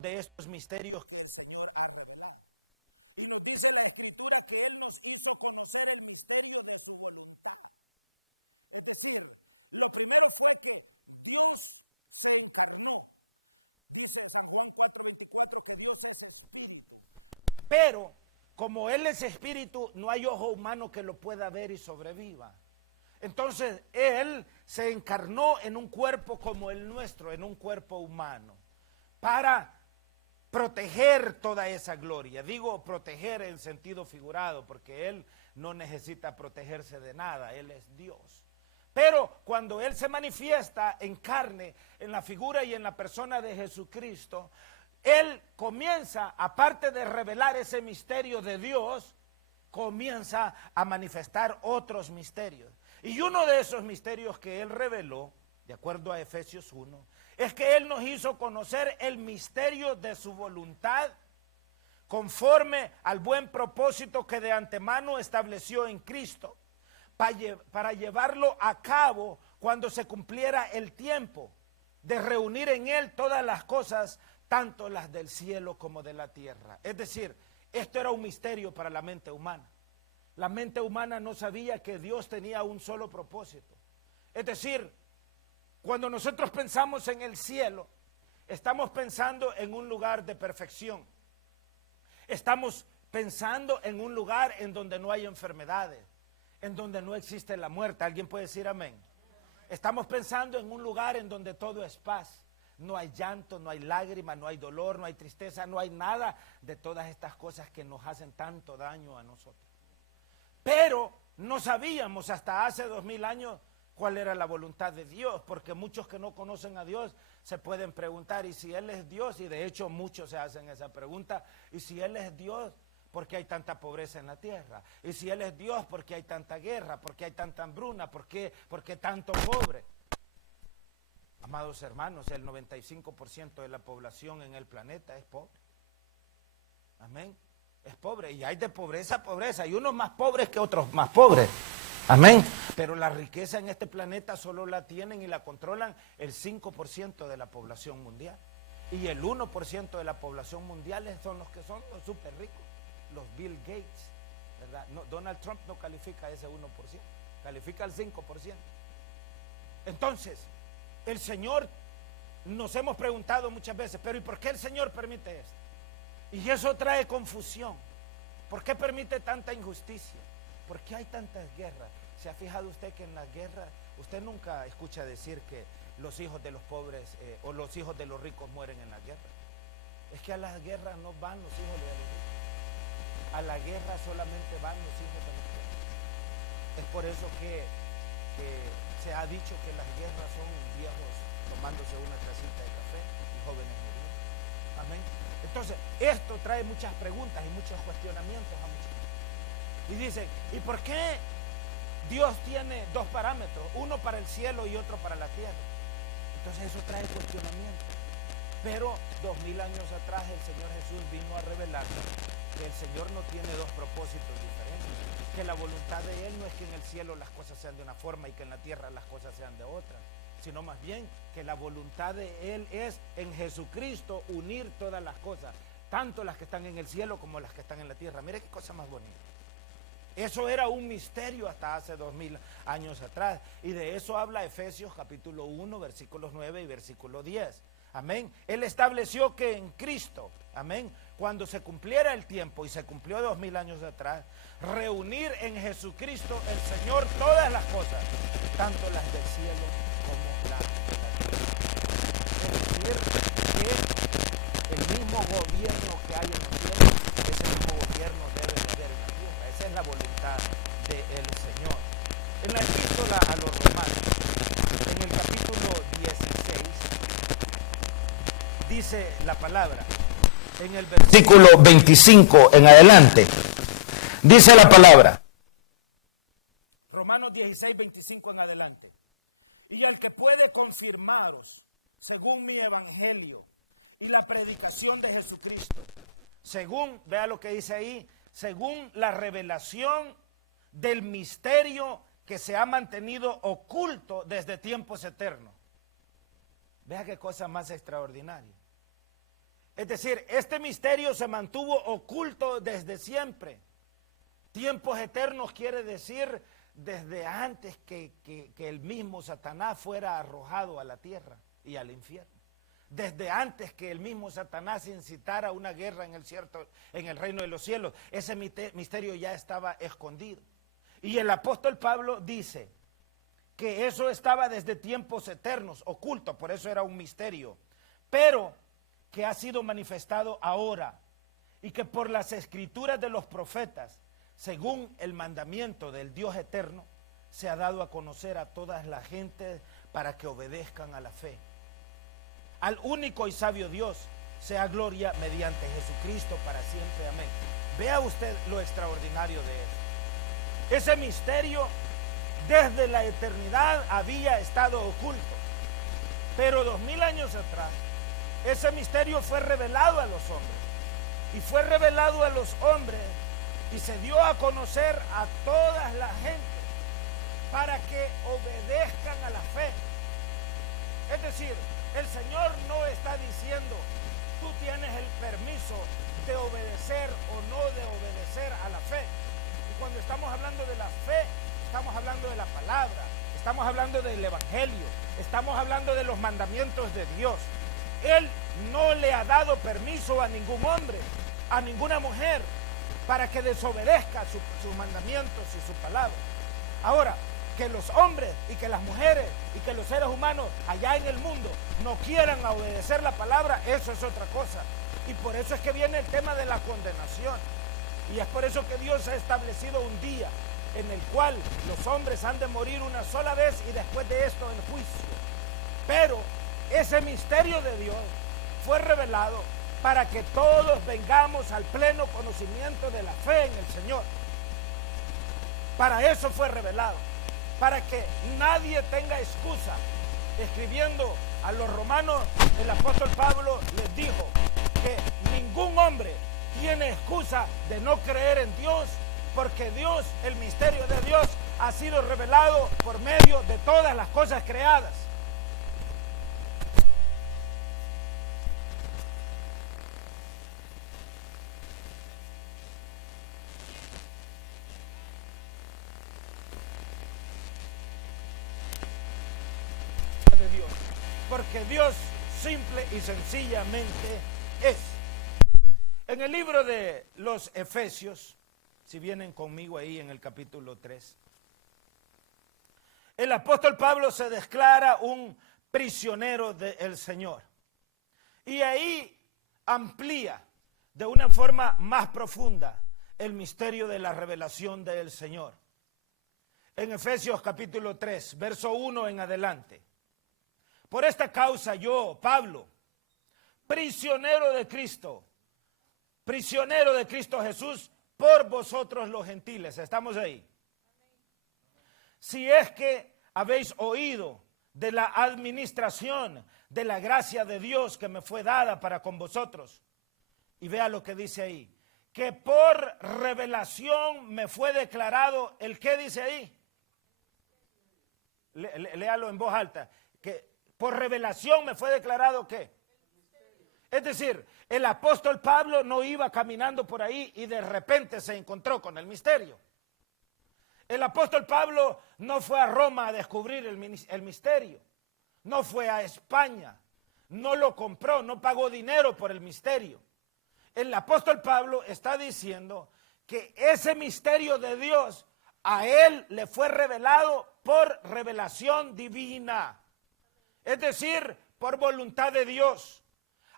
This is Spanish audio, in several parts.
de estos misterios. Pero como Él es espíritu, no hay ojo humano que lo pueda ver y sobreviva. Entonces Él se encarnó en un cuerpo como el nuestro, en un cuerpo humano, para proteger toda esa gloria. Digo proteger en sentido figurado, porque Él no necesita protegerse de nada, Él es Dios. Pero cuando Él se manifiesta en carne, en la figura y en la persona de Jesucristo, Él comienza, aparte de revelar ese misterio de Dios, comienza a manifestar otros misterios. Y uno de esos misterios que Él reveló, de acuerdo a Efesios 1, es que Él nos hizo conocer el misterio de su voluntad, conforme al buen propósito que de antemano estableció en Cristo, para llevarlo a cabo cuando se cumpliera el tiempo de reunir en Él todas las cosas, tanto las del cielo como de la tierra. Es decir, esto era un misterio para la mente humana. La mente humana no sabía que Dios tenía un solo propósito. Es decir, cuando nosotros pensamos en el cielo, estamos pensando en un lugar de perfección. Estamos pensando en un lugar en donde no hay enfermedades, en donde no existe la muerte. ¿Alguien puede decir amén? Estamos pensando en un lugar en donde todo es paz. No hay llanto, no hay lágrimas, no hay dolor, no hay tristeza, no hay nada de todas estas cosas que nos hacen tanto daño a nosotros. Pero no sabíamos hasta hace 2000 años cuál era la voluntad de Dios, porque muchos que no conocen a Dios se pueden preguntar, ¿y si Él es Dios? Y de hecho muchos se hacen esa pregunta, ¿y si Él es Dios? ¿Por qué hay tanta pobreza en la tierra? ¿Y si Él es Dios? ¿Por qué hay tanta guerra? ¿Por qué hay tanta hambruna? ¿Por qué tanto pobre? Amados hermanos, el 95% de la población en el planeta es pobre. Amén. Es pobre. Y hay de pobreza a pobreza. Hay unos más pobres que otros más pobres. Amén. Pero la riqueza en este planeta solo la tienen y la controlan el 5% de la población mundial. Y el 1% de la población mundial son los que son los súper ricos. Los Bill Gates, ¿verdad? No, Donald Trump no califica ese 1%. Califica el 5%. Entonces, el Señor, nos hemos preguntado muchas veces, pero ¿y por qué el Señor permite esto? Y eso trae confusión. ¿Por qué permite tanta injusticia? ¿Por qué hay tantas guerras? ¿Se ha fijado usted que en las guerras, usted nunca escucha decir que los hijos de los pobres o los hijos de los ricos mueren en la guerra? Es que a las guerras no van los hijos de los ricos. A la guerra solamente van los hijos de los pobres. Es por eso que se ha dicho que las guerras son viejos tomándose una tacita de café y jóvenes muriendo. Amén. Entonces, esto trae muchas preguntas y muchos cuestionamientos a muchos. Y dicen, ¿y por qué Dios tiene dos parámetros? Uno para el cielo y otro para la tierra. Entonces eso trae cuestionamientos. Pero 2000 años atrás el Señor Jesús vino a revelarnos que el Señor no tiene dos propósitos diferentes. Que la voluntad de Él no es que en el cielo las cosas sean de una forma y que en la tierra las cosas sean de otra, sino más bien que la voluntad de Él es en Jesucristo unir todas las cosas, tanto las que están en el cielo como las que están en la tierra. Mire qué cosa más bonita. Eso era un misterio hasta hace 2000 años atrás, y de eso habla Efesios capítulo 1, versículos 9 y versículo 10. Amén. Él estableció que en Cristo, amén, cuando se cumpliera el tiempo, y se cumplió 2000 años atrás, reunir en Jesucristo el Señor todas las cosas, tanto las del cielo como las de la tierra. Es decir, que el mismo gobierno que hay en los cielos, ese mismo gobierno debe de haber en la tierra. Esa es la voluntad del Señor. En la epístola a los Romanos, en el capítulo 16, dice la palabra, en el versículo 25 en adelante, dice la palabra, Romanos 16, 25 en adelante, y al que puede confirmaros, según mi evangelio y la predicación de Jesucristo, según, vea lo que dice ahí, según la revelación del misterio que se ha mantenido oculto desde tiempos eternos. Vea qué cosa más extraordinaria. Es decir, este misterio se mantuvo oculto desde siempre. Tiempos eternos quiere decir desde antes que el mismo Satanás fuera arrojado a la tierra y al infierno. Desde antes que el mismo Satanás incitara una guerra en el reino de los cielos, ese misterio ya estaba escondido. Y el apóstol Pablo dice que eso estaba desde tiempos eternos, oculto, por eso era un misterio, pero que ha sido manifestado ahora y que por las escrituras de los profetas, según el mandamiento del Dios eterno, se ha dado a conocer a todas las gentes para que obedezcan a la fe. Al único y sabio Dios sea gloria mediante Jesucristo para siempre. Amén. Vea usted lo extraordinario de esto. Ese misterio desde la eternidad había estado oculto, pero 2000 años atrás ese misterio fue revelado a los hombres, y fue revelado a los hombres y se dio a conocer a todas las gentes para que obedezcan a la fe. Es decir, el Señor no está diciendo, tú tienes el permiso de obedecer o no de obedecer a la fe. Y cuando estamos hablando de la fe, estamos hablando de la palabra, estamos hablando del evangelio, estamos hablando de los mandamientos de Dios. Él no le ha dado permiso a ningún hombre, a ninguna mujer, para que desobedezca sus mandamientos y su palabra. Ahora, que los hombres y que las mujeres y que los seres humanos allá en el mundo no quieran obedecer la palabra, eso es otra cosa. Y por eso es que viene el tema de la condenación. Y es por eso que Dios ha establecido un día en el cual los hombres han de morir una sola vez y después de esto el juicio. Pero ese misterio de Dios fue revelado para que todos vengamos al pleno conocimiento de la fe en el Señor. Para eso fue revelado, para que nadie tenga excusa. Escribiendo a los romanos, el apóstol Pablo les dijo que ningún hombre tiene excusa de no creer en Dios, porque Dios, el misterio de Dios, ha sido revelado por medio de todas las cosas creadas. De Dios, porque Dios simple y sencillamente es. En el libro de los Efesios, si vienen conmigo ahí en el capítulo 3, el apóstol Pablo se declara un prisionero del Señor. Y ahí amplía de una forma más profunda el misterio de la revelación del Señor. En Efesios capítulo 3, verso 1 en adelante. Por esta causa yo, Pablo, prisionero de Cristo Jesús, por vosotros los gentiles. ¿Estamos ahí? Si es que habéis oído de la administración de la gracia de Dios que me fue dada para con vosotros. Y vea lo que dice ahí. Que por revelación me fue declarado, ¿el qué dice ahí? Léalo en voz alta. Que por revelación me fue declarado, ¿qué? Es decir, el apóstol Pablo no iba caminando por ahí y de repente se encontró con el misterio. El apóstol Pablo no fue a Roma a descubrir el misterio. No fue a España. No lo compró, no pagó dinero por el misterio. El apóstol Pablo está diciendo que ese misterio de Dios a él le fue revelado por revelación divina. Es decir, por voluntad de Dios.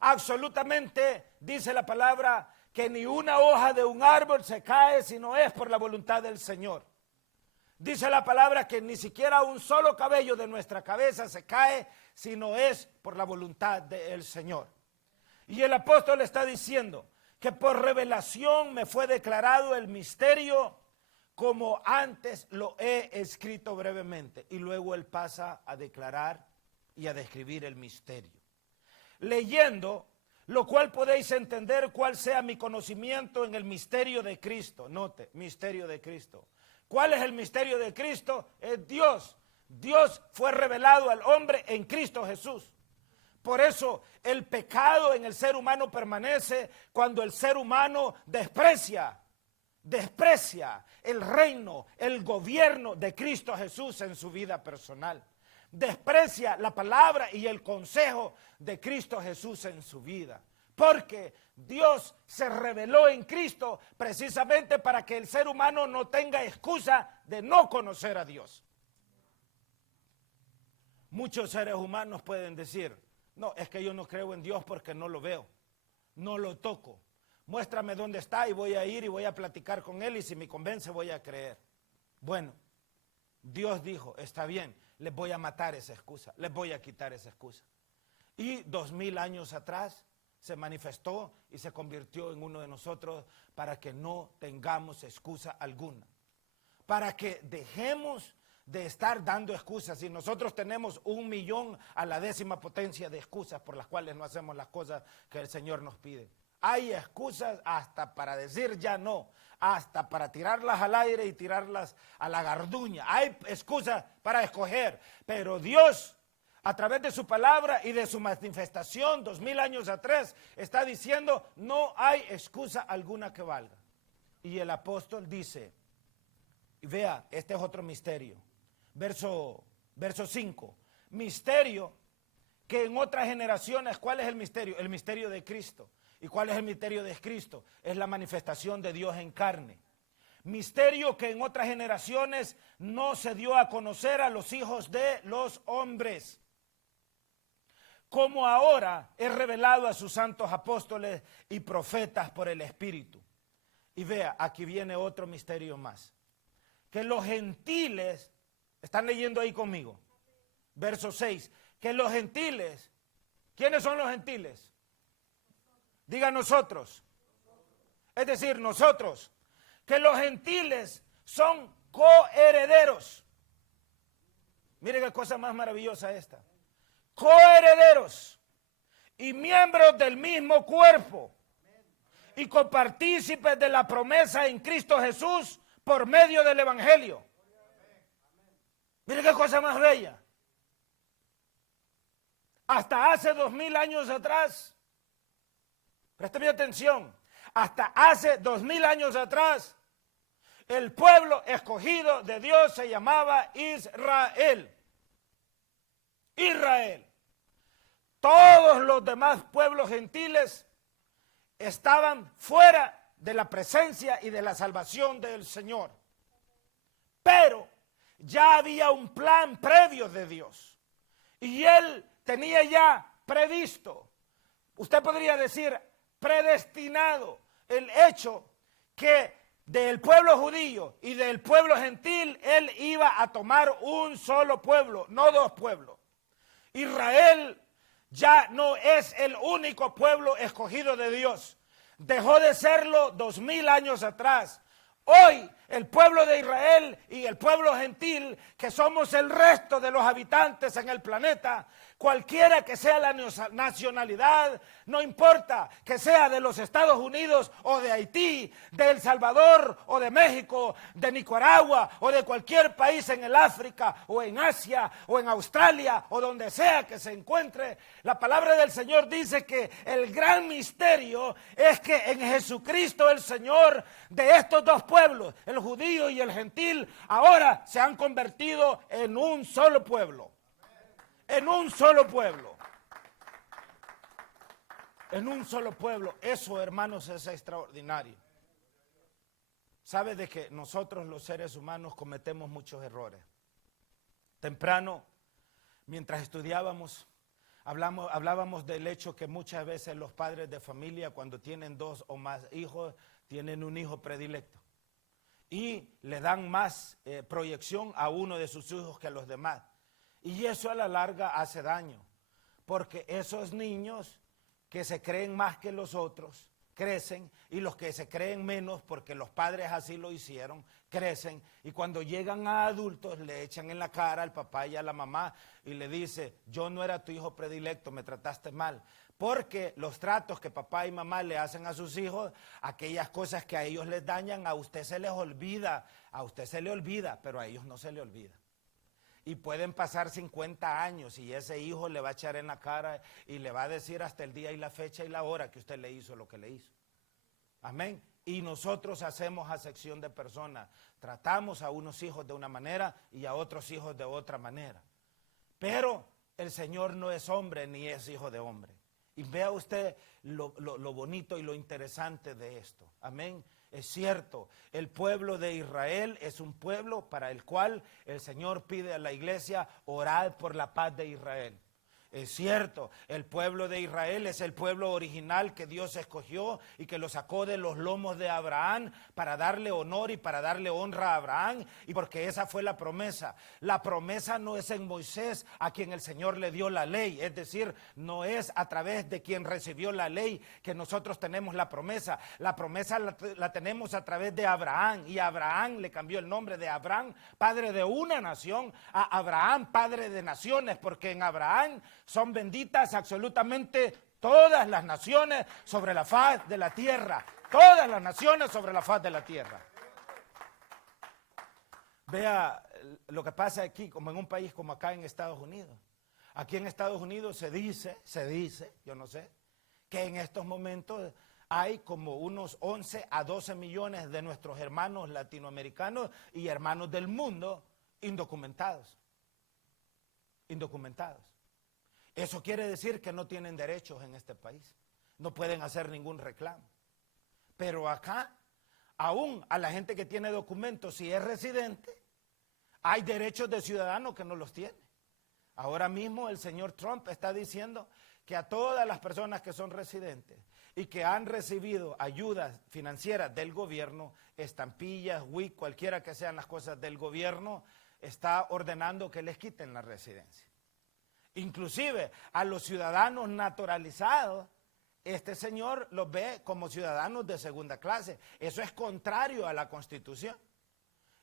Absolutamente, dice la palabra, que ni una hoja de un árbol se cae si no es por la voluntad del Señor. Dice la palabra que ni siquiera un solo cabello de nuestra cabeza se cae si no es por la voluntad del Señor. Y el apóstol está diciendo que por revelación me fue declarado el misterio como antes lo he escrito brevemente. Y luego él pasa a declarar y a describir el misterio. Leyendo, lo cual podéis entender cuál sea mi conocimiento en el misterio de Cristo. Note, misterio de Cristo. ¿Cuál es el misterio de Cristo? Es Dios. Dios fue revelado al hombre en Cristo Jesús. Por eso el pecado en el ser humano permanece cuando el ser humano desprecia el reino, el gobierno de Cristo Jesús en su vida personal. Desprecia la palabra y el consejo de Cristo Jesús en su vida. Porque Dios se reveló en Cristo precisamente para que el ser humano no tenga excusa de no conocer a Dios. Muchos seres humanos pueden decir, no, es que yo no creo en Dios porque no lo veo, no lo toco. Muéstrame dónde está y voy a ir y voy a platicar con él y si me convence voy a creer. Bueno, Dios dijo, está bien, les voy a matar esa excusa, les voy a quitar esa excusa. Y 2000 años atrás se manifestó y se convirtió en uno de nosotros para que no tengamos excusa alguna. Para que dejemos de estar dando excusas. Y nosotros tenemos 1.000.000 a la 10ª potencia de excusas por las cuales no hacemos las cosas que el Señor nos pide. Hay excusas hasta para decir ya no, hasta para tirarlas al aire y tirarlas a la garduña. Hay excusas para escoger, pero Dios, a través de su palabra y de su manifestación 2000 años atrás, está diciendo no hay excusa alguna que valga. Y el apóstol dice, y vea, este es otro misterio, verso 5, misterio que en otras generaciones, ¿cuál es el misterio? El misterio de Cristo. ¿Y cuál es el misterio de Cristo? Es la manifestación de Dios en carne. Misterio que en otras generaciones no se dio a conocer a los hijos de los hombres, como ahora es revelado a sus santos apóstoles y profetas por el Espíritu. Y vea, aquí viene otro misterio más. Que los gentiles, ¿están leyendo ahí conmigo? Verso 6, que los gentiles, ¿quiénes son los gentiles? Diga nosotros, es decir, nosotros, que los gentiles son coherederos. Mire qué cosa más maravillosa esta. Coherederos y miembros del mismo cuerpo y copartícipes de la promesa en Cristo Jesús por medio del Evangelio. Mire qué cosa más bella. Hasta hace 2000 años atrás, présteme atención, hasta hace 2000 años atrás, el pueblo escogido de Dios se llamaba Israel. Israel. Todos los demás pueblos gentiles estaban fuera de la presencia y de la salvación del Señor. Pero ya había un plan previo de Dios. Y Él tenía ya previsto, usted podría decir, predestinado el hecho que del pueblo judío y del pueblo gentil Él iba a tomar un solo pueblo, no dos pueblos. Israel ya no es el único pueblo escogido de Dios. Dejó de serlo 2000 años atrás. Hoy el pueblo de Israel y el pueblo gentil, que somos el resto de los habitantes en el planeta, cualquiera que sea la nacionalidad, no importa que sea de los Estados Unidos o de Haití, de El Salvador o de México, de Nicaragua o de cualquier país en el África o en Asia o en Australia o donde sea que se encuentre, la palabra del Señor dice que el gran misterio es que en Jesucristo el Señor de estos dos pueblos, el judío y el gentil, ahora se han convertido en un solo pueblo. En un solo pueblo. En un solo pueblo. Eso, hermanos, es extraordinario. ¿Sabe de que nosotros los seres humanos cometemos muchos errores? Temprano, mientras estudiábamos, hablábamos del hecho que muchas veces los padres de familia, cuando tienen 2 o más hijos, tienen un hijo predilecto. Y le dan más proyección a uno de sus hijos que a los demás. Y eso a la larga hace daño, porque esos niños que se creen más que los otros, crecen, y los que se creen menos porque los padres así lo hicieron, crecen, y cuando llegan a adultos le echan en la cara al papá y a la mamá y le dice, yo no era tu hijo predilecto, me trataste mal. Porque los tratos que papá y mamá le hacen a sus hijos, aquellas cosas que a ellos les dañan, a usted se les olvida, pero a ellos no se le olvida. Y pueden pasar 50 años y ese hijo le va a echar en la cara y le va a decir hasta el día y la fecha y la hora que usted le hizo lo que le hizo. Amén. Y nosotros hacemos acepción de personas. Tratamos a unos hijos de una manera y a otros hijos de otra manera. Pero el Señor no es hombre ni es hijo de hombre. Y vea usted lo bonito y lo interesante de esto. Amén. Es cierto, el pueblo de Israel es un pueblo para el cual el Señor pide a la iglesia orar por la paz de Israel. Es cierto, el pueblo de Israel es el pueblo original que Dios escogió y que lo sacó de los lomos de Abraham para darle honor y para darle honra a Abraham, y porque esa fue la promesa. La promesa no es en Moisés, a quien el Señor le dio la ley, es decir, no es a través de quien recibió la ley que nosotros tenemos la promesa. La promesa la tenemos a través de Abraham, y Abraham le cambió el nombre de Abraham, padre de una nación, a Abraham, padre de naciones, porque en Abraham son benditas absolutamente todas las naciones sobre la faz de la tierra. Todas las naciones sobre la faz de la tierra. Vea lo que pasa aquí, como en un país como acá en Estados Unidos. Aquí en Estados Unidos se dice, yo no sé, que en estos momentos hay como unos 11 a 12 millones de nuestros hermanos latinoamericanos y hermanos del mundo indocumentados. Indocumentados. Eso quiere decir que no tienen derechos en este país. No pueden hacer ningún reclamo. Pero acá, aún a la gente que tiene documentos, si es residente, hay derechos de ciudadano que no los tiene. Ahora mismo el señor Trump está diciendo que a todas las personas que son residentes y que han recibido ayudas financieras del gobierno, estampillas, WIC, cualquiera que sean las cosas del gobierno, está ordenando que les quiten la residencia. Inclusive a los ciudadanos naturalizados, este señor los ve como ciudadanos de segunda clase. Eso es contrario a la Constitución.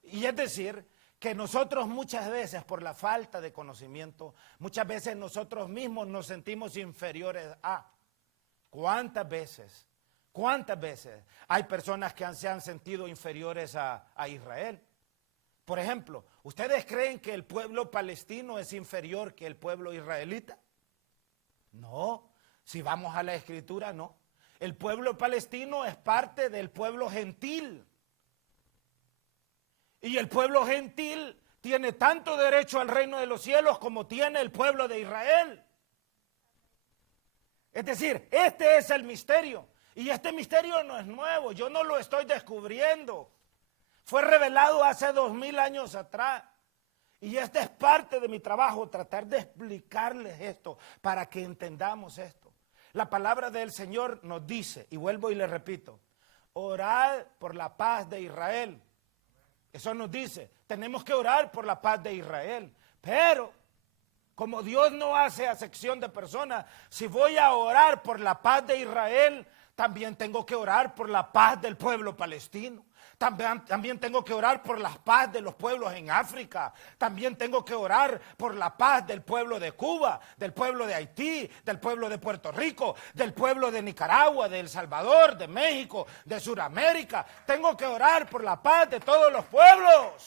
Y es decir, que nosotros muchas veces por la falta de conocimiento, muchas veces nosotros mismos nos sentimos inferiores a. ¿Cuántas veces hay personas que se han sentido inferiores a Israel? Por ejemplo, ¿ustedes creen que el pueblo palestino es inferior que el pueblo israelita? No, si vamos a la escritura, no. El pueblo palestino es parte del pueblo gentil. Y el pueblo gentil tiene tanto derecho al reino de los cielos como tiene el pueblo de Israel. Es decir, este es el misterio. Y este misterio no es nuevo, yo no lo estoy descubriendo. Fue revelado hace 2000 años atrás. Y este es parte de mi trabajo, tratar de explicarles esto para que entendamos esto. La palabra del Señor nos dice, y vuelvo y le repito, orad por la paz de Israel. Eso nos dice, tenemos que orar por la paz de Israel. Pero, como Dios no hace acepción de personas, si voy a orar por la paz de Israel, también tengo que orar por la paz del pueblo palestino. También tengo que orar por la paz de los pueblos en África. También tengo que orar por la paz del pueblo de Cuba, del pueblo de Haití, del pueblo de Puerto Rico, del pueblo de Nicaragua, de El Salvador, de México, de Sudamérica. Tengo que orar por la paz de todos los pueblos.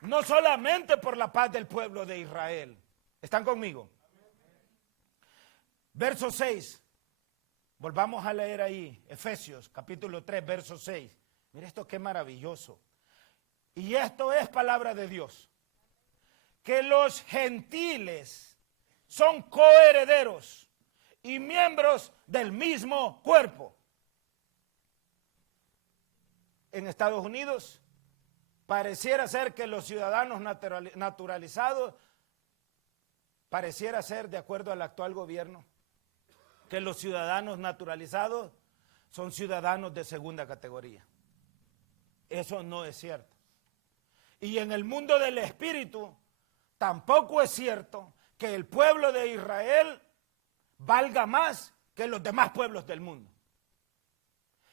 No solamente por la paz del pueblo de Israel. ¿Están conmigo? Verso 6. Volvamos a leer ahí, Efesios capítulo 3, verso 6. Mire esto qué maravilloso. Y esto es palabra de Dios. Que los gentiles son coherederos y miembros del mismo cuerpo. En Estados Unidos pareciera ser que los ciudadanos naturalizados, pareciera ser, de acuerdo al actual gobierno, que los ciudadanos naturalizados son ciudadanos de segunda categoría. Eso no es cierto. Y en el mundo del espíritu tampoco es cierto que el pueblo de Israel valga más que los demás pueblos del mundo.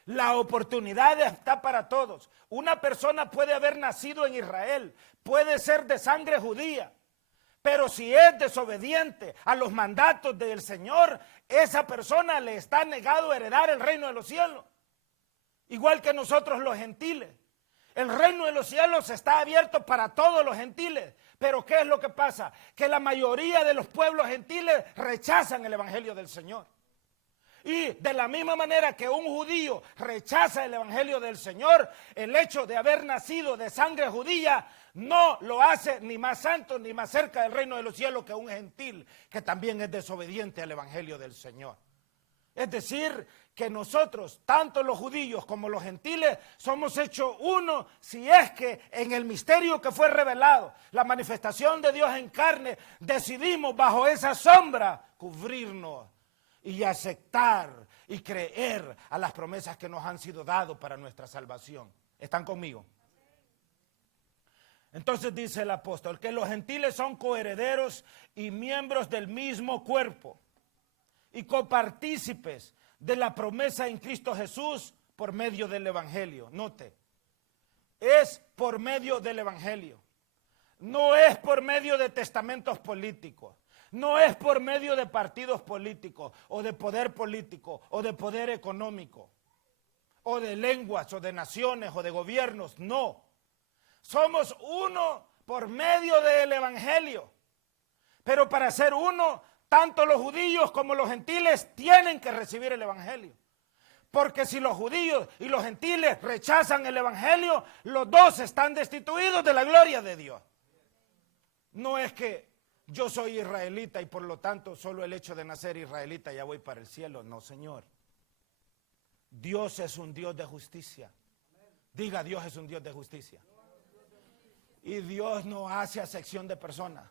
La oportunidad está para todos. Una persona puede haber nacido en Israel, puede ser de sangre judía, pero si es desobediente a los mandatos del Señor, esa persona le está negado heredar el reino de los cielos. Igual que nosotros los gentiles. El reino de los cielos está abierto para todos los gentiles. Pero ¿qué es lo que pasa? Que la mayoría de los pueblos gentiles rechazan el evangelio del Señor. Y de la misma manera que un judío rechaza el evangelio del Señor, el hecho de haber nacido de sangre judía no lo hace ni más santo ni más cerca del reino de los cielos que un gentil que también es desobediente al evangelio del Señor. Es decir, que nosotros, tanto los judíos como los gentiles, somos hechos uno si es que en el misterio que fue revelado, la manifestación de Dios en carne, decidimos bajo esa sombra cubrirnos y aceptar y creer a las promesas que nos han sido dadas para nuestra salvación. ¿Están conmigo? Entonces dice el apóstol que los gentiles son coherederos y miembros del mismo cuerpo y copartícipes de la promesa en Cristo Jesús por medio del evangelio. Note, es por medio del evangelio. No es por medio de testamentos políticos. No es por medio de partidos políticos o de poder político o de poder económico o de lenguas o de naciones o de gobiernos. No. Somos uno por medio del evangelio. Pero para ser uno, tanto los judíos como los gentiles tienen que recibir el evangelio. Porque si los judíos y los gentiles rechazan el evangelio, los dos están destituidos de la gloria de Dios. No es que yo soy israelita y por lo tanto solo el hecho de nacer israelita ya voy para el cielo. No, Señor. Dios es un Dios de justicia. Diga, Dios es un Dios de justicia. Y Dios no hace acepción de personas.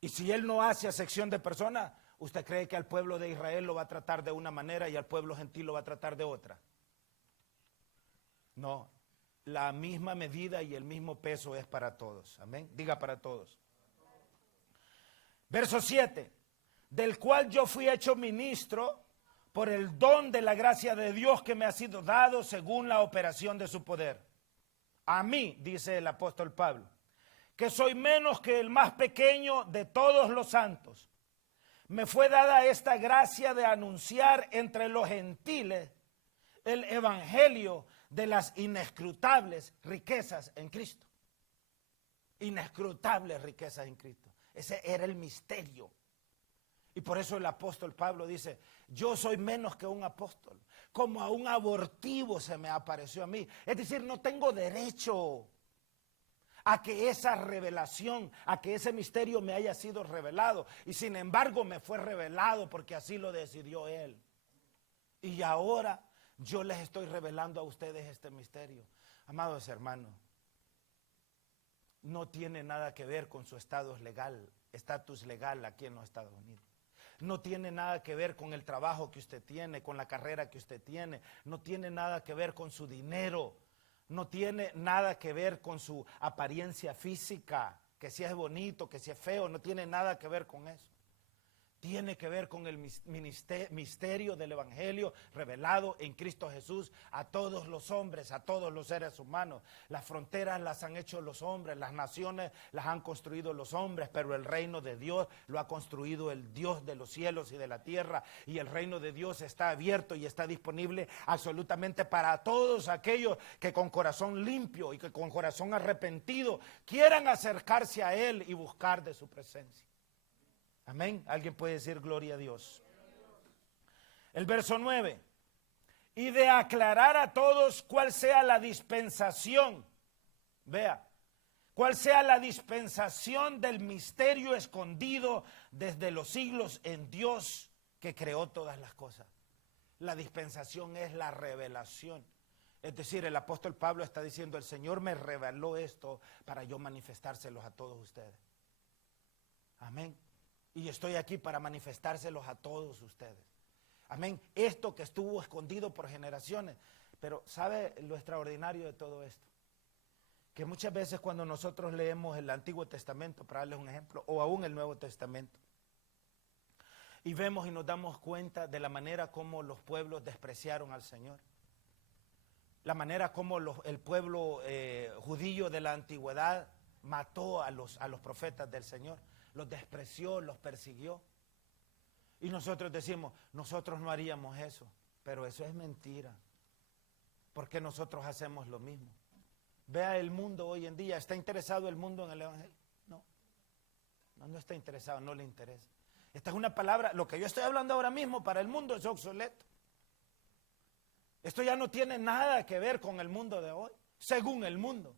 Y si Él no hace acepción de personas, ¿usted cree que al pueblo de Israel lo va a tratar de una manera y al pueblo gentil lo va a tratar de otra? No, la misma medida y el mismo peso es para todos. Amén. Diga para todos. Verso 7. Del cual yo fui hecho ministro por el don de la gracia de Dios que me ha sido dado según la operación de su poder. A mí, dice el apóstol Pablo, que soy menos que el más pequeño de todos los santos, me fue dada esta gracia de anunciar entre los gentiles el evangelio de las inescrutables riquezas en Cristo. Inescrutables riquezas en Cristo. Ese era el misterio. Y por eso el apóstol Pablo dice, yo soy menos que un apóstol. Como a un abortivo se me apareció a mí. Es decir, no tengo derecho a que esa revelación, a que ese misterio me haya sido revelado. Y sin embargo me fue revelado porque así lo decidió Él. Y ahora yo les estoy revelando a ustedes este misterio. Amados hermanos, no tiene nada que ver con su estatus legal aquí en los Estados Unidos. No tiene nada que ver con el trabajo que usted tiene, con la carrera que usted tiene. No tiene nada que ver con su dinero. No tiene nada que ver con su apariencia física, que si es bonito, que si es feo, no tiene nada que ver con eso. Tiene que ver con el misterio del evangelio revelado en Cristo Jesús a todos los hombres, a todos los seres humanos. Las fronteras las han hecho los hombres, las naciones las han construido los hombres, pero el reino de Dios lo ha construido el Dios de los cielos y de la tierra. Y el reino de Dios está abierto y está disponible absolutamente para todos aquellos que con corazón limpio y que con corazón arrepentido quieran acercarse a Él y buscar de su presencia. Amén. ¿Alguien puede decir gloria a Dios? El verso 9. Y de aclarar a todos cuál sea la dispensación. Vea. Cuál sea la dispensación del misterio escondido desde los siglos en Dios que creó todas las cosas. La dispensación es la revelación. Es decir, el apóstol Pablo está diciendo, el Señor me reveló esto para yo manifestárselos a todos ustedes. Amén. Y estoy aquí para manifestárselos a todos ustedes. Amén. Esto que estuvo escondido por generaciones. Pero ¿sabe lo extraordinario de todo esto? Que muchas veces cuando nosotros leemos el Antiguo Testamento, para darles un ejemplo, o aún el Nuevo Testamento, y vemos y nos damos cuenta de la manera como los pueblos despreciaron al Señor. La manera como el pueblo judío de la antigüedad mató a los profetas del Señor. Los despreció, los persiguió. Y nosotros decimos, nosotros no haríamos eso. Pero eso es mentira. Porque nosotros hacemos lo mismo. Vea el mundo hoy en día. ¿Está interesado el mundo en el evangelio? No está interesado, no le interesa. Esta es una palabra, lo que yo estoy hablando ahora mismo para el mundo es obsoleto. Esto ya no tiene nada que ver con el mundo de hoy, según el mundo.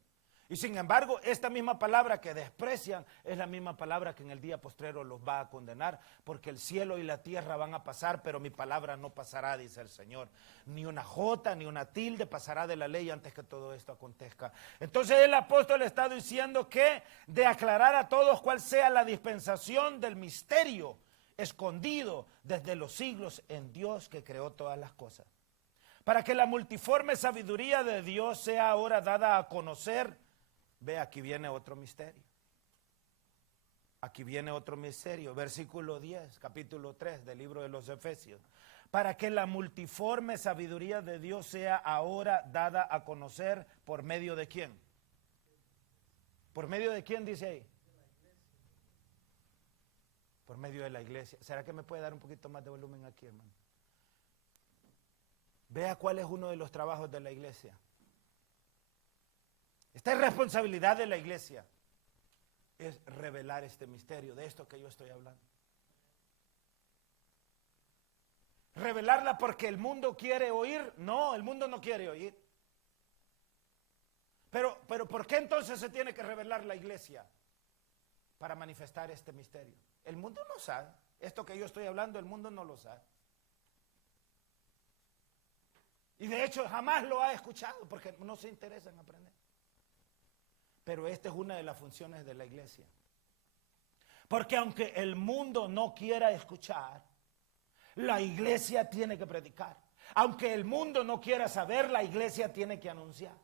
Y sin embargo, esta misma palabra que desprecian es la misma palabra que en el día postrero los va a condenar, porque el cielo y la tierra van a pasar, pero mi palabra no pasará, dice el Señor. Ni una jota, ni una tilde pasará de la ley antes que todo esto acontezca. Entonces el apóstol está diciendo que de aclarar a todos cuál sea la dispensación del misterio escondido desde los siglos en Dios que creó todas las cosas. Para que la multiforme sabiduría de Dios sea ahora dada a conocer. Ve, aquí viene otro misterio. Aquí viene otro misterio. Versículo 10, capítulo 3 del libro de los Efesios. Para que la multiforme sabiduría de Dios sea ahora dada a conocer por medio de quién. ¿Por medio de quién dice ahí? Por medio de la iglesia. ¿Será que me puede dar un poquito más de volumen aquí, hermano? Vea cuál es uno de los trabajos de la iglesia. Esta es responsabilidad de la iglesia. Es revelar este misterio, de esto que yo estoy hablando. ¿Revelarla porque el mundo quiere oír? No, el mundo no quiere oír. Pero ¿por qué entonces se tiene que revelar la iglesia? Para manifestar este misterio. El mundo no sabe. Esto que yo estoy hablando, el mundo no lo sabe. Y de hecho jamás lo ha escuchado porque no se interesa en aprender. Pero esta es una de las funciones de la iglesia. Porque aunque el mundo no quiera escuchar, la iglesia tiene que predicar. Aunque el mundo no quiera saber, la iglesia tiene que anunciar.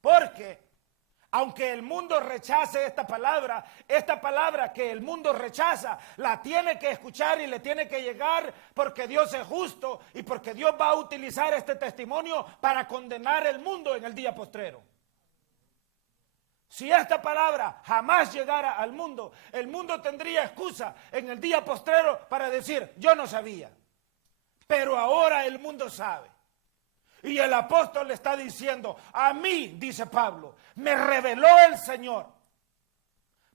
Porque aunque el mundo rechace esta palabra que el mundo rechaza, la tiene que escuchar y le tiene que llegar porque Dios es justo y porque Dios va a utilizar este testimonio para condenar el mundo en el día postrero. Si esta palabra jamás llegara al mundo, el mundo tendría excusa en el día postrero para decir, yo no sabía. Pero ahora el mundo sabe. Y el apóstol le está diciendo, a mí, dice Pablo, me reveló el Señor.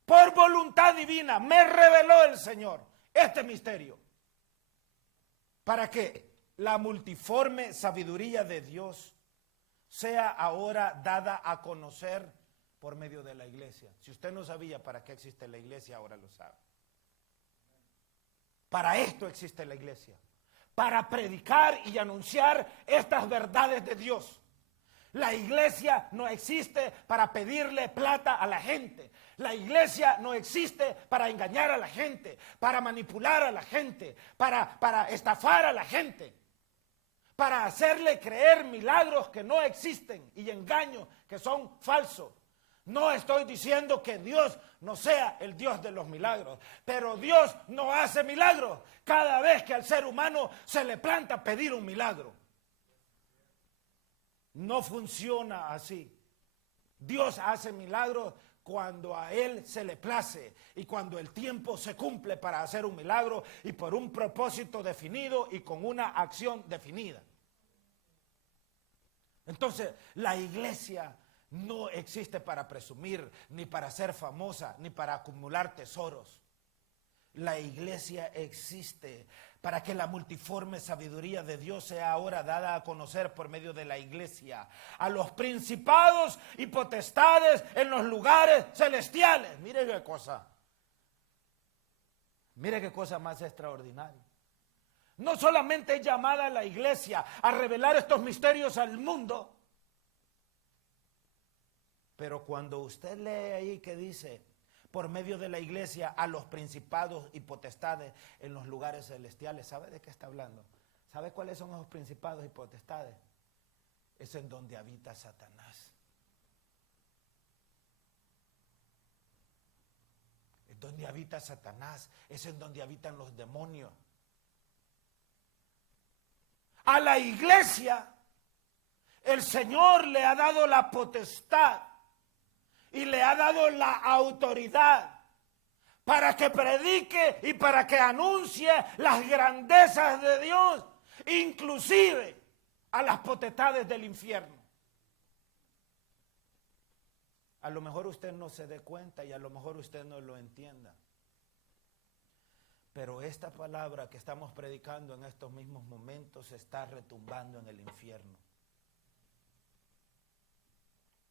Por voluntad divina, me reveló el Señor este misterio. Para que la multiforme sabiduría de Dios sea ahora dada a conocer por medio de la iglesia. Si usted no sabía para qué existe la iglesia, ahora lo sabe. Para esto existe la iglesia. Para predicar y anunciar estas verdades de Dios. La iglesia no existe para pedirle plata a la gente. La iglesia no existe para engañar a la gente, para manipular a la gente, para estafar a la gente, para hacerle creer milagros que no existen y engaños que son falsos. No estoy diciendo que Dios no sea el Dios de los milagros, pero Dios no hace milagros cada vez que al ser humano se le planta pedir un milagro. No funciona así. Dios hace milagros cuando a Él se le place y cuando el tiempo se cumple para hacer un milagro y por un propósito definido y con una acción definida. Entonces, la iglesia no existe para presumir, ni para ser famosa, ni para acumular tesoros. La iglesia existe para que la multiforme sabiduría de Dios sea ahora dada a conocer por medio de la iglesia a los principados y potestades en los lugares celestiales. Mire qué cosa más extraordinaria. No solamente es llamada a la iglesia a revelar estos misterios al mundo, pero cuando usted lee ahí que dice, por medio de la iglesia a los principados y potestades en los lugares celestiales, ¿sabe de qué está hablando? ¿Sabe cuáles son esos principados y potestades? Es en donde habita Satanás. Es donde habita Satanás, es en donde habitan los demonios. A la iglesia, el Señor le ha dado la potestad y le ha dado la autoridad para que predique y para que anuncie las grandezas de Dios. Inclusive a las potestades del infierno. A lo mejor usted no se dé cuenta y a lo mejor usted no lo entienda. Pero esta palabra que estamos predicando en estos mismos momentos está retumbando en el infierno.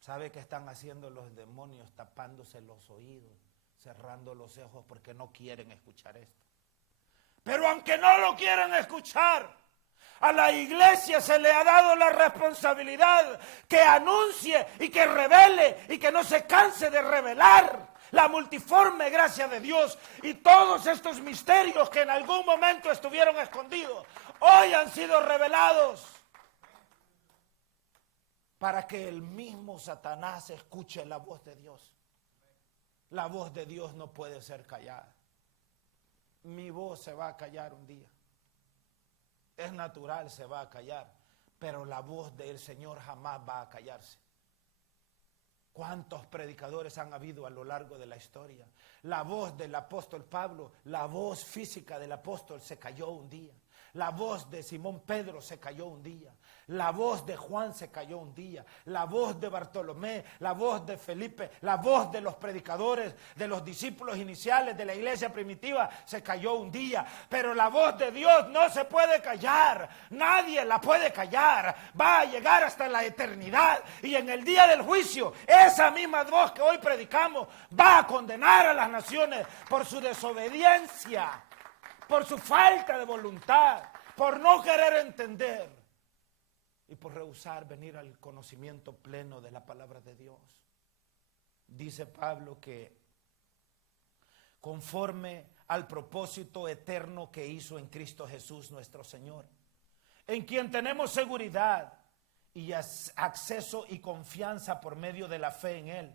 ¿Sabe qué están haciendo los demonios? Tapándose los oídos, cerrando los ojos porque no quieren escuchar esto. Pero aunque no lo quieran escuchar, a la iglesia se le ha dado la responsabilidad que anuncie y que revele y que no se canse de revelar la multiforme gracia de Dios y todos estos misterios que en algún momento estuvieron escondidos, hoy han sido revelados para que el mismo Satanás escuche la voz de Dios. La voz de Dios no puede ser callada. Mi voz se va a callar un día. Es natural, se va a callar, pero la voz del Señor jamás va a callarse. ¿Cuántos predicadores han habido a lo largo de la historia? La voz del apóstol Pablo, la voz física del apóstol se cayó un día. La voz de Simón Pedro se cayó un día. La voz de Juan se cayó un día. La voz de Bartolomé, la voz de Felipe, la voz de los predicadores, de los discípulos iniciales de la iglesia primitiva se cayó un día. Pero la voz de Dios no se puede callar. Nadie la puede callar. Va a llegar hasta la eternidad. Y en el día del juicio, esa misma voz que hoy predicamos va a condenar a las naciones por su desobediencia, por su falta de voluntad, por no querer entender y por rehusar venir al conocimiento pleno de la palabra de Dios. Dice Pablo que conforme al propósito eterno que hizo en Cristo Jesús nuestro Señor, en quien tenemos seguridad y acceso y confianza por medio de la fe en Él,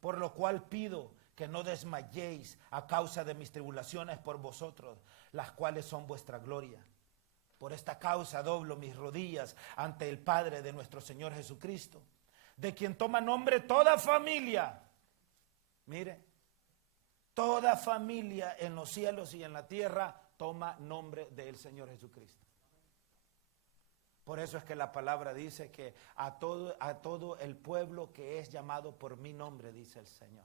por lo cual pido que no desmayéis a causa de mis tribulaciones por vosotros, las cuales son vuestra gloria. Por esta causa doblo mis rodillas ante el Padre de nuestro Señor Jesucristo, de quien toma nombre toda familia. Mire, toda familia en los cielos y en la tierra toma nombre del Señor Jesucristo. Por eso es que la palabra dice que a todo el pueblo que es llamado por mi nombre, dice el Señor.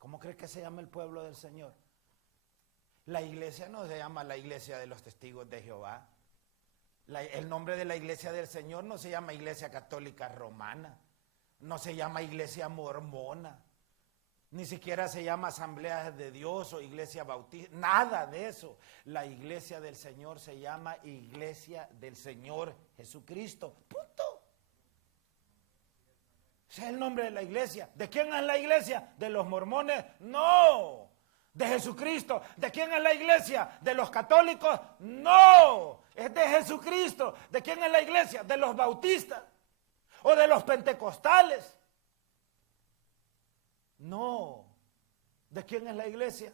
¿Cómo cree que se llama el pueblo del Señor? La iglesia no se llama la iglesia de los testigos de Jehová. El nombre de la iglesia del Señor no se llama iglesia católica romana, no se llama iglesia mormona, ni siquiera se llama asamblea de Dios o iglesia bautista, nada de eso. La iglesia del Señor se llama iglesia del Señor Jesucristo, punto. Ese es el nombre de la iglesia. ¿De quién es la iglesia? ¿De los mormones? No. ¿De Jesucristo? ¿De quién es la iglesia? ¿De los católicos? No, es de Jesucristo. ¿De quién es la iglesia? ¿De los bautistas? ¿O de los pentecostales? No. ¿De quién es la iglesia?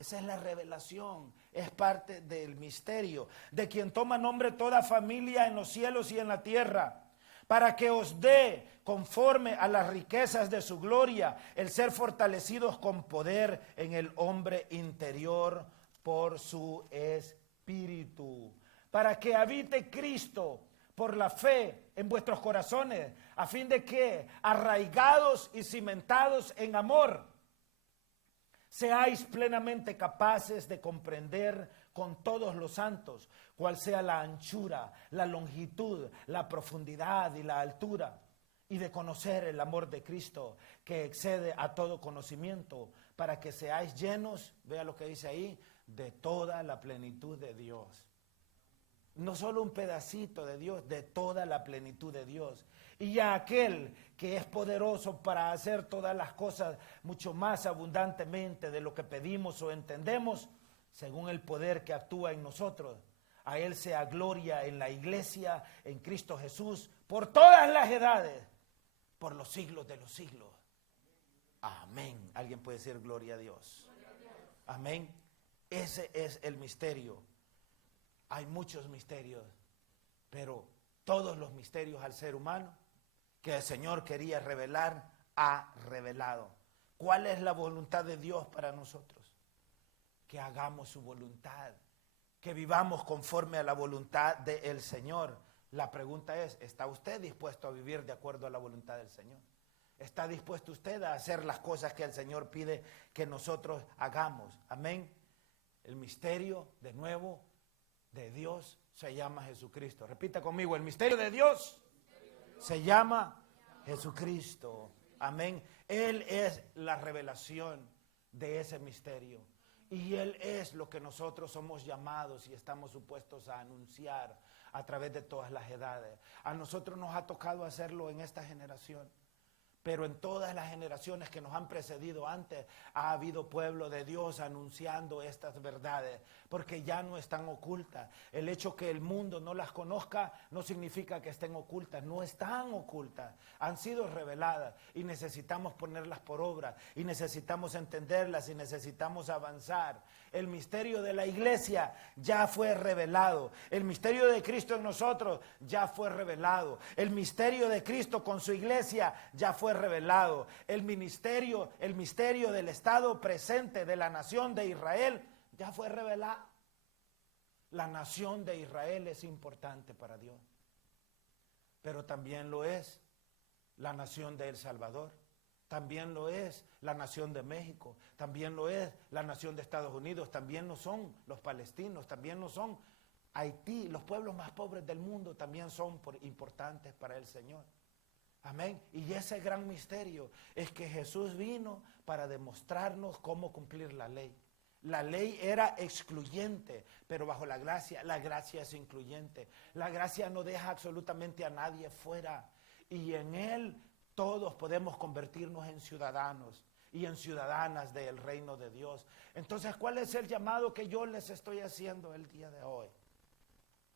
Esa es la revelación, es parte del misterio, de quien toma nombre toda familia en los cielos y en la tierra, para que os dé, conforme a las riquezas de su gloria, el ser fortalecidos con poder en el hombre interior por su espíritu, para que habite Cristo por la fe en vuestros corazones, a fin de que, arraigados y cimentados en amor, seáis plenamente capaces de comprender con todos los santos cuál sea la anchura, la longitud, la profundidad y la altura, y de conocer el amor de Cristo que excede a todo conocimiento, para que seáis llenos, vea lo que dice ahí, de toda la plenitud de Dios. No solo un pedacito de Dios, de toda la plenitud de Dios. Y a aquel que es poderoso para hacer todas las cosas mucho más abundantemente de lo que pedimos o entendemos, según el poder que actúa en nosotros. A Él sea gloria en la iglesia, en Cristo Jesús, por todas las edades, por los siglos de los siglos. Amén. ¿Alguien puede decir gloria a Dios? Amén. Ese es el misterio. Hay muchos misterios, pero todos los misterios al ser humano que el Señor quería revelar, ha revelado. ¿Cuál es la voluntad de Dios para nosotros? Que hagamos su voluntad, que vivamos conforme a la voluntad del Señor. La pregunta es, ¿está usted dispuesto a vivir de acuerdo a la voluntad del Señor? ¿Está dispuesto usted a hacer las cosas que el Señor pide que nosotros hagamos? Amén. El misterio, de nuevo, de Dios se llama Jesucristo. Repita conmigo, el misterio de Dios se llama Jesucristo. Amén. Él es la revelación de ese misterio. Y Él es lo que nosotros somos llamados y estamos supuestos a anunciar a través de todas las edades. A nosotros nos ha tocado hacerlo en esta generación. Pero en todas las generaciones que nos han precedido antes ha habido pueblo de Dios anunciando estas verdades, porque ya no están ocultas. El hecho que el mundo no las conozca no significa que estén ocultas, no están ocultas, han sido reveladas y necesitamos ponerlas por obra y necesitamos entenderlas y necesitamos avanzar. El misterio de la iglesia ya fue revelado. El misterio de Cristo en nosotros ya fue revelado. El misterio de Cristo con su iglesia ya fue revelado. El misterio del estado presente de la nación de Israel ya fue revelado. La nación de Israel es importante para Dios, pero también lo es la nación de El Salvador. También lo es la nación de México, también lo es la nación de Estados Unidos, también lo son los palestinos, también lo son Haití, los pueblos más pobres del mundo también son importantes para el Señor. Amén. Y ese gran misterio es que Jesús vino para demostrarnos cómo cumplir la ley. La ley era excluyente, pero bajo la gracia es incluyente. La gracia no deja absolutamente a nadie fuera y en Él todos podemos convertirnos en ciudadanos y en ciudadanas del reino de Dios. Entonces, ¿cuál es el llamado que yo les estoy haciendo el día de hoy?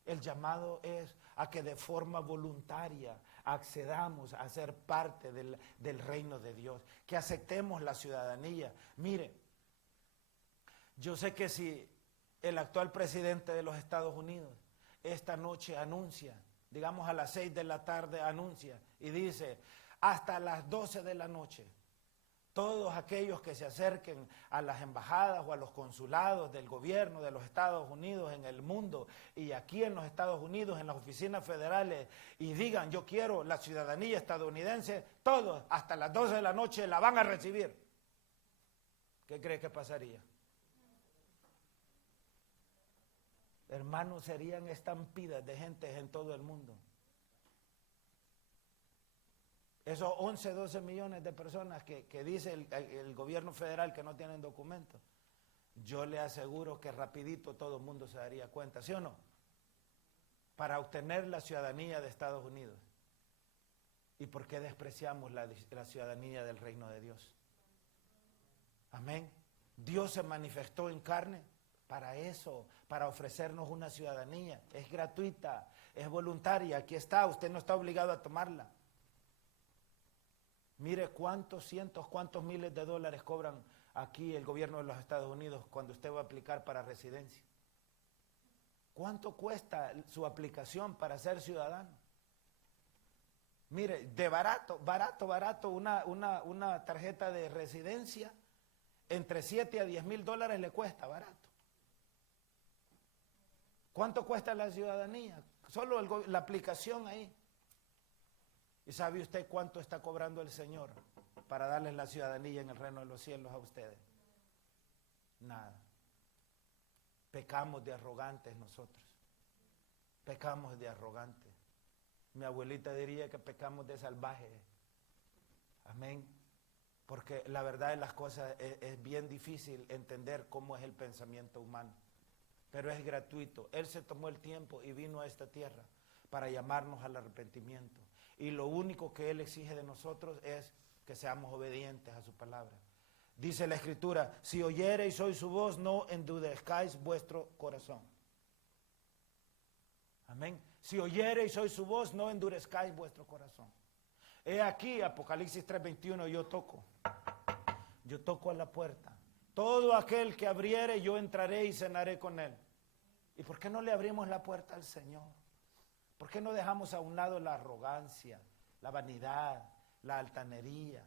El llamado es a que de forma voluntaria accedamos a ser parte del reino de Dios, que aceptemos la ciudadanía. Mire, yo sé que si el actual presidente de los Estados Unidos esta noche anuncia, digamos a las 6 de la tarde anuncia y dice, hasta las 12 de la noche, todos aquellos que se acerquen a las embajadas o a los consulados del gobierno de los Estados Unidos en el mundo y aquí en los Estados Unidos, en las oficinas federales, y digan, yo quiero la ciudadanía estadounidense, todos hasta las 12 de la noche la van a recibir. ¿Qué cree que pasaría? Hermanos, serían estampidas de gente en todo el mundo. Esos 11, 12 millones de personas que dice el gobierno federal que no tienen documentos, yo le aseguro que rapidito todo el mundo se daría cuenta, ¿sí o no? Para obtener la ciudadanía de Estados Unidos. ¿Y por qué despreciamos la ciudadanía del reino de Dios? Amén. Dios se manifestó en carne para eso, para ofrecernos una ciudadanía. Es gratuita, es voluntaria, aquí está, usted no está obligado a tomarla. Mire cuántos cientos, cuántos miles de dólares cobran aquí el gobierno de los Estados Unidos cuando usted va a aplicar para residencia. ¿Cuánto cuesta su aplicación para ser ciudadano? Mire, de barato, una tarjeta de residencia entre 7 a 10 mil dólares le cuesta, barato. ¿Cuánto cuesta la ciudadanía? Solo la aplicación ahí. ¿Y sabe usted cuánto está cobrando el Señor para darles la ciudadanía en el reino de los cielos a ustedes? Nada. Pecamos de arrogantes nosotros. Pecamos de arrogantes. Mi abuelita diría que pecamos de salvajes. Amén. Porque la verdad de las cosas es bien difícil entender cómo es el pensamiento humano. Pero es gratuito. Él se tomó el tiempo y vino a esta tierra para llamarnos al arrepentimiento. Y lo único que Él exige de nosotros es que seamos obedientes a su palabra. Dice la Escritura, si oyereis hoy su voz, no endurezcáis vuestro corazón. Amén. Si oyereis hoy su voz, no endurezcáis vuestro corazón. He aquí, Apocalipsis 3:21, yo toco a la puerta. Todo aquel que abriere, yo entraré y cenaré con él. ¿Y por qué no le abrimos la puerta al Señor? ¿Por qué no dejamos a un lado la arrogancia, la vanidad, la altanería?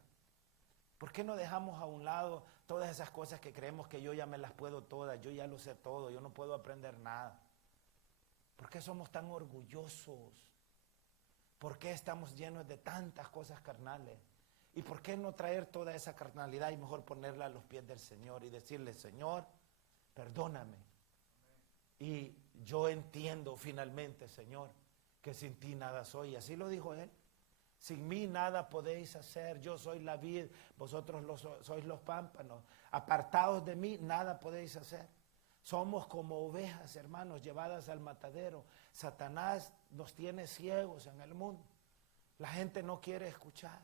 ¿Por qué no dejamos a un lado todas esas cosas que creemos que yo ya me las puedo todas, yo ya lo sé todo, yo no puedo aprender nada? ¿Por qué somos tan orgullosos? ¿Por qué estamos llenos de tantas cosas carnales? ¿Y por qué no traer toda esa carnalidad y mejor ponerla a los pies del Señor y decirle, Señor, perdóname? Y yo entiendo finalmente, Señor, que sin ti nada soy. Así lo dijo Él. Sin mí nada podéis hacer. Yo soy la vid, vosotros sois los pámpanos. Apartados de mí nada podéis hacer. Somos como ovejas, hermanos, llevadas al matadero. Satanás nos tiene ciegos en el mundo. La gente no quiere escuchar.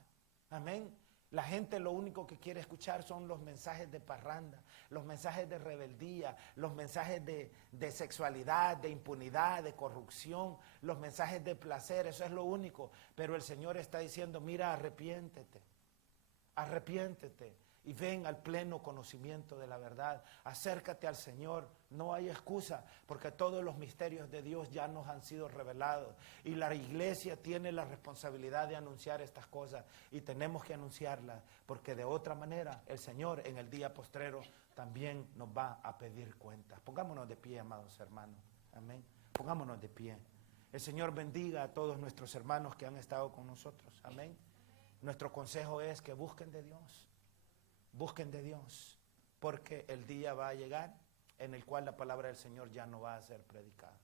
Amén. La gente lo único que quiere escuchar son los mensajes de parranda, los mensajes de rebeldía, los mensajes de sexualidad, de impunidad, de corrupción, los mensajes de placer, eso es lo único. Pero el Señor está diciendo, mira, arrepiéntete, arrepiéntete y ven al pleno conocimiento de la verdad. Acércate al Señor, no hay excusa, porque todos los misterios de Dios ya nos han sido revelados. Y la iglesia tiene la responsabilidad de anunciar estas cosas y tenemos que anunciarlas, porque de otra manera el Señor en el día postrero también nos va a pedir cuentas. Pongámonos de pie, amados hermanos. Amén. Pongámonos de pie. El Señor bendiga a todos nuestros hermanos que han estado con nosotros. Amén. Nuestro consejo es que busquen de Dios. Busquen de Dios, porque el día va a llegar en el cual la palabra del Señor ya no va a ser predicada.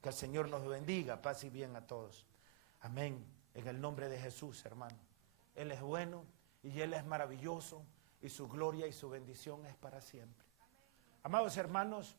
Que el Señor nos bendiga, paz y bien a todos. Amén. En el nombre de Jesús, hermano. Él es bueno y Él es maravilloso y su gloria y su bendición es para siempre. Amados hermanos,